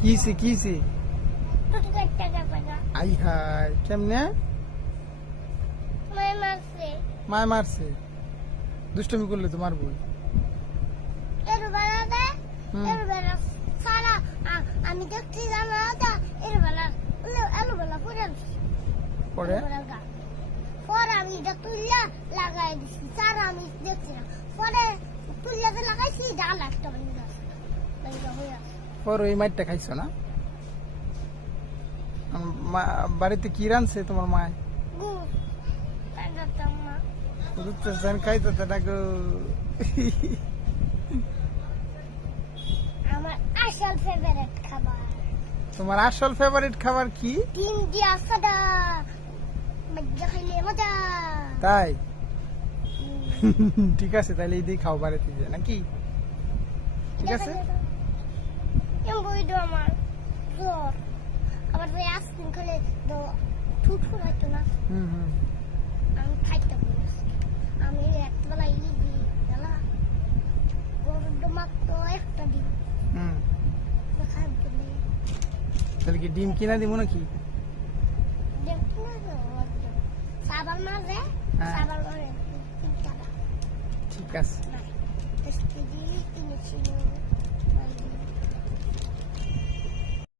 কিসি I high কেমনে মায় মারছে দুষ্টমি করলে তো মারবো আমি দেখছি জানা এর বেলা এলো বেলা পরে পরে আমি এটা তুললা লাগাই দিছি স্যার আমি দেখছি না পরে তুললাতে লাগাইছি ডাল একটা পর ওই মাইটটা খাইছো না বাড়িতে কি রানছে তোমার মায় খাইতো না গো আমার আসল ফেভারিট খাবার তোমার আসল ফেভারিট খাবার কি ডিম দিয়া সাদা মজা খাইলে মজা তাই ঠিক আছে তাহলে এই দিয়ে খাও বাড়িতে যে নাকি ঠিক আছে আমার জ্বর আবার যে আইসক্রিম খেলে তো ঠুট ফুরাইতো না আমি খাইতে বলেছি আমি একবেলা ই দিই গেলা গরুর মাত্র একটা ডিম তাহলে কি ডিম কিনা দিব নাকি সাবান মারে সাবান মারে ঠিক আছে কিনেছিল